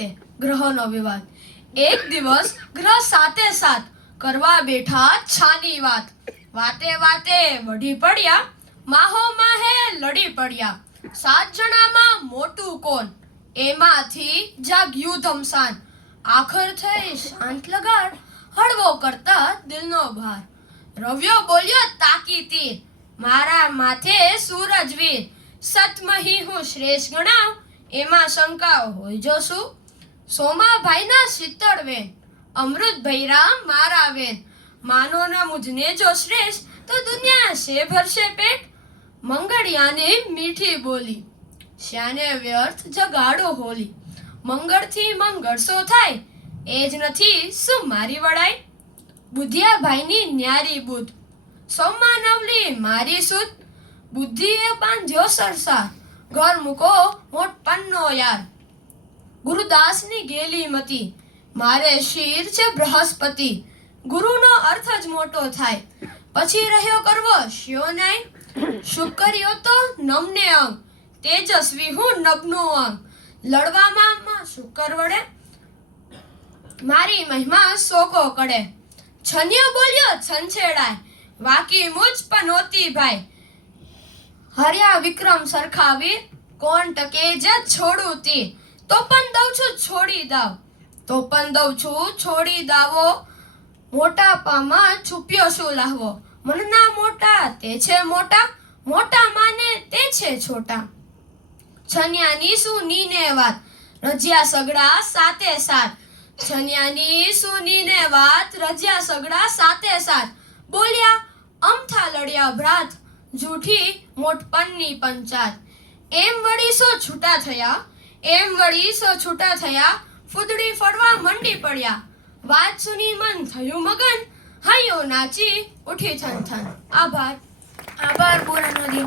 નમસ્તે. ગ્રહોનો વિવાદ. એક દિવસ ગ્રહ સાતે સાત કરવા બેઠા છાની વાત. વાતે વાતે વઢી પડ્યા, માહો માહે લડી પડ્યા. 7 જણામાં મોટું કોણ? એમાંથી જાગ્યું ધમસાન. આખર થઈ શાંત લગાડ, હળવો કરતા દિલનો ભાર. રવ્યો બોલ્યો તાકીતી, મારા માથે સૂરજવીર. સતમહી હું શ્રેષ્ઠ ગણાવ, એમાં શંકા હોય જો શું? સોમાભાઈના શીતળ વેન, અમૃત ભૈરા મારા વેન. માનો ના મુજને જો શ્રેષ્ઠ, તો દુનિયા શે ભરશે પેટ. મંગળિયાને મીઠી બોલી, શ્યાને વ્યર્થ જગાડો હોલી. મંગળથી મંગળસો થાય, એ જ નથી શું મારી વડાઈ. બુધિયાભાઈની ન્યારી બુદ્ધ, સોમા નવલી મારી સુધ. બુદ્ધિએ બાંધ્યો સરસાર, ઘર મૂકો મોટપણનો યાર. ગુરુદાસની ગેલી મતી, મારે શિર છે બૃહસ્પતિ. ગુરુનો અર્થ જ મોટો થાય, પછી રહ્યો કરવો શ્યો ન્યાય. શુકર્યો તો નમને અંગ, તેજસ્વી હું નભનું અંગ. લડવામાં શુકર વડે, મારી મહિમા સોકો કડે. છન્યો બોલ્યો છંછેડાય, વાકી મુજ પનોતી ભાઈ. હર્યા વિક્રમ સરખાવીર, કોણ ટકે જ છોડું તીર. તો પણ દઉં છું છોડી દાવ, તો પણ દઉં છું છોડી દાવો. મોટાપામાં છુપ્યો શું લાહવો, મનના મોટા તે છે મોટા, મોટા માને તે છે છોટા. છન્યાની સુનીને વાત, રજ્યા સગડા સાતે સાત. છન્યાની સુનીને વાત, રજ્યા સગડા સાતે સાત. બોલ્યા અમથા લડ્યા ભ્રાત, જૂઠી મોટપણની પંચાત. એમ વળી સો છૂટા થયા, એમ વળી સો છૂટા થયા. ફૂદડી ફળવા મંડી પડ્યા, વાત સુની મન થયું મગન. હૈયો નાચી ઉઠી થન થન. આભાર. આભાર. પૂરા નદી.